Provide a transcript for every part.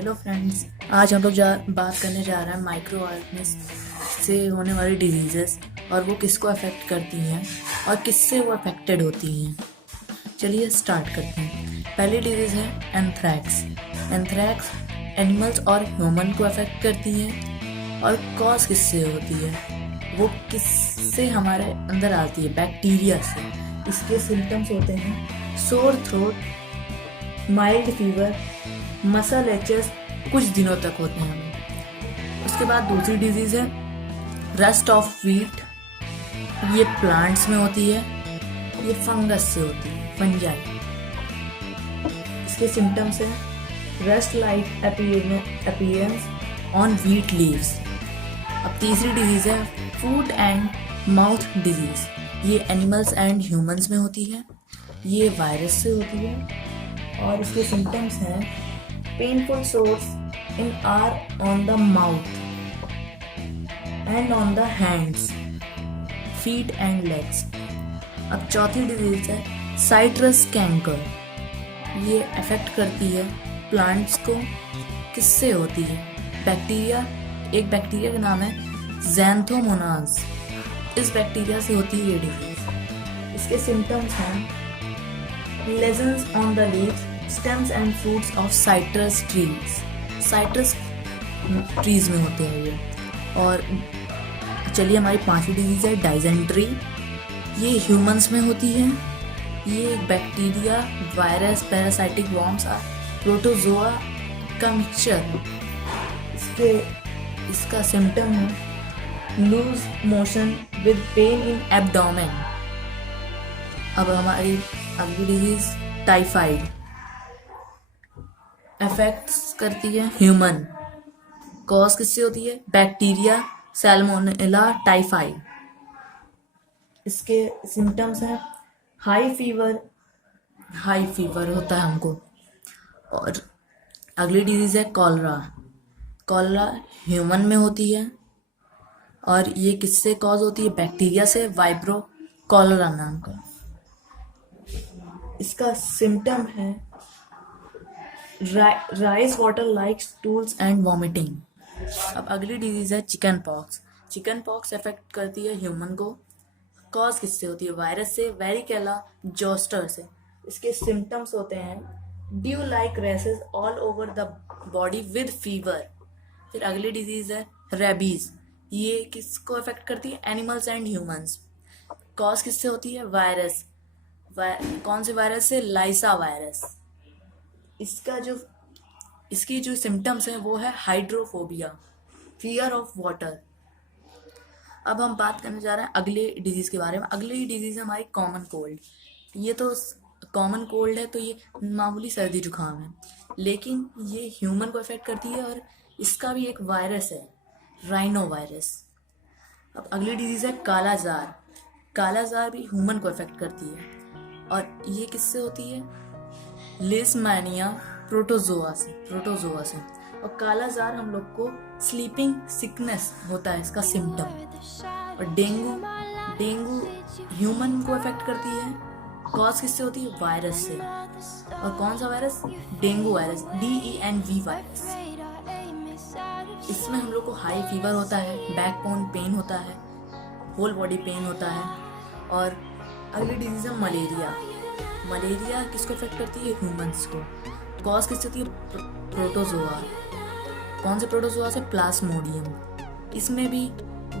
Hello friends, आज हम लोग बात करने जा रहे हैं माइक्रो ऑर्गेनिज्म से होने वाली डिजीजेस और वो किसको अफेक्ट करती हैं और किससे वो अफेक्टेड होती हैं। चलिए स्टार्ट करते हैं। पहली डिजीज़ है एंथ्रैक्स। एंथ्रैक्स एनिमल्स और ह्यूमन को अफेक्ट करती है और कॉज किससे होती है, वो किससे हमारे अंदर आती है, बैक्टीरिया से। इसके सिम्टम्स होते हैं sore throat, mild fever, muscle aches, कुछ दिनों तक होते हैं हमें। उसके बाद दूसरी डिजीज़ है रस्ट ऑफ व्हीट। ये प्लांट्स में होती है, ये फंगस से होती है, फंजाई। इसके सिम्टम्स हैं rust like appearance on wheat leaves. अब तीसरी डिजीज़ है फूट एंड माउथ डिजीज़। ये एनिमल्स एंड ह्यूमंस में होती है, ये वायरस से होती है और इसके सिम्टम्स हैं painful source in are on the mouth and on the hands, feet and legs. अब चौथी डिजीज है साइट्रस कैंकर। ये अफेक्ट करती है प्लांट्स को। किससे होती है? बैक्टीरिया, एक बैक्टीरिया का नाम है ज़ैंथोमोनास। इस बैक्टीरिया से होती है ये डिजीज। इसके सिम्टम्स हैं lesions on the leaves, stems and fruits of citrus trees. Citrus trees में होते हैं ये। और चलिए हमारी पांचवी डिजीज है डाइजेंट्री। ये ह्यूमंस में होती है। ये एक बैक्टीरिया, वायरस, पैरासाइटिक वर्म्स और प्रोटोजोआ का मिक्सचर। इसका सिम्टम है loose motion with pain in abdomen. अब हमारी अगली डिजीज टाइफाइड अफेक्ट्स करती है ह्यूमन। कॉज किससे होती है? Bacteria Salmonella typhi. इसके सिम्टम्स हैं हाई फीवर होता है हमको। और अगली डिजीज है कॉलरा। कॉलरा ह्यूमन में होती है और ये किससे कॉज होती है? बैक्टीरिया से, वाइब्रो कॉलरा नाम का। इसका सिम्टम है rice water like stools and vomiting. अब अगली डिजीज है chicken pox. Chicken pox affect करती है ह्यूमन को। कॉज किससे होती है? वायरस से, वेरिकेला जोस्टर से। इसके सिम्टम्स होते हैं due like rashes all over the body with fever. फिर अगली डिजीज है रेबीज। ये किसको अफेक्ट करती है? Animals and humans. कॉज किससे होती है? वायरस। कौन से वायरस से? लाइसा वायरस। इसकी जो सिम्टम्स हैं वो है हाइड्रोफोबिया, फियर ऑफ वाटर। अब हम बात करने जा रहे हैं अगले डिजीज के बारे में। अगली डिजीज है हमारी कॉमन कोल्ड। ये तो कॉमन कोल्ड है, तो ये मामूली सर्दी जुकाम है, लेकिन ये ह्यूमन को अफेक्ट करती है और इसका भी एक वायरस है, राइनो वायरस। अब अगली डिजीज है कालाजार। कालाजार भी ह्यूमन को अफेक्ट करती है और ये किससे होती है? लिस्मानिया प्रोटोजोआ से। और कालाजार हम लोग को स्लीपिंग सिकनेस होता है इसका सिम्टम। और डेंगू ह्यूमन को अफेक्ट करती है। कॉज किससे होती है? वायरस से। और कौन सा virus? Dengue virus, DENV virus. इसमें हम लोग को हाई फीवर होता है, बैक बोन पेन होता है, होल बॉडी पेन होता है। और अगली डिजीज है मलेरिया। मलेरिया किसको अफेक्ट करती है? ह्यूमंस को। कॉज किससे होती है? प्रोटोजोआ। कौन से प्रोटोजोआ से? प्लाज्मोडियम। इसमें भी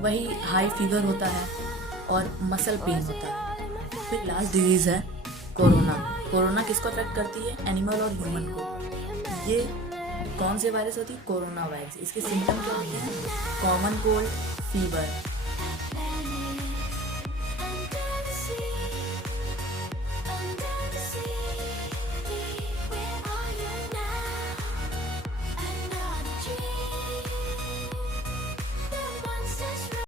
वही हाई फीवर होता है और मसल पेन होता है। फिर लास्ट डिजीज है कोरोना। कोरोना किसको अफेक्ट करती है? एनिमल और ह्यूमन को। ये कौन से वायरस होती है? Corona virus. इसके सिम्टम क्या होते हैं? Common cold, fever,